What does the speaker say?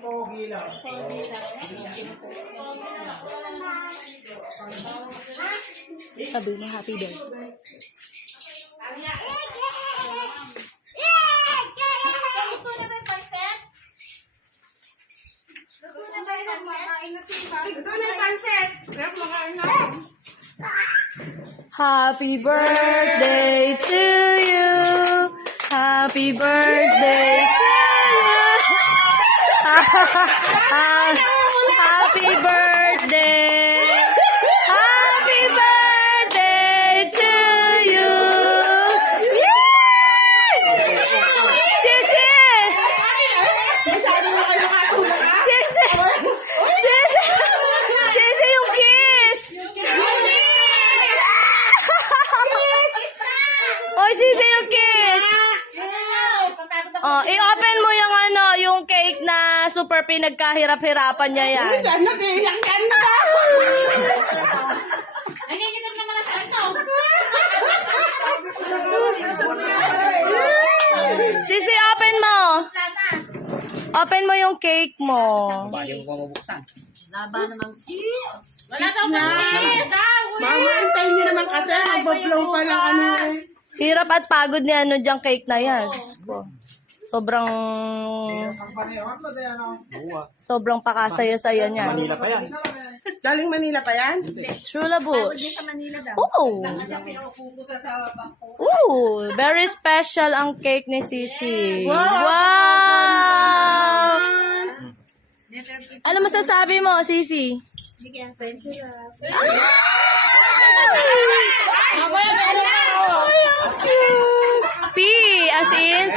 Sabi mo, happy day. Happy birthday to you. Happy birthday to you. Happy birthday. Happy birthday to you. Yay! Sisi! Sisi! Sisi! Sisi yung kiss! Oy, Sisi yung kiss! Oh, i-open mo yung yung cake na super pinagkahirap-hirapan niya yan. Sana tiyak yan na! Nanginginom naman ang ano. Sisi, open mo! Open mo yung cake mo. Laba naman. Wala daw mag-kiss. Mama, antayin niyo naman kasi. Mag-blow pa lang ano eh. Hirap at pagod ni diyang cake na yan. Sobrang pakasaya-saya niya. Manila pa yan. Galing Manila pa yan? Chula Bush. Oh. Oh, very special ang cake ni Sisi. Wow! Ano masasabi mo, Sisi? P as in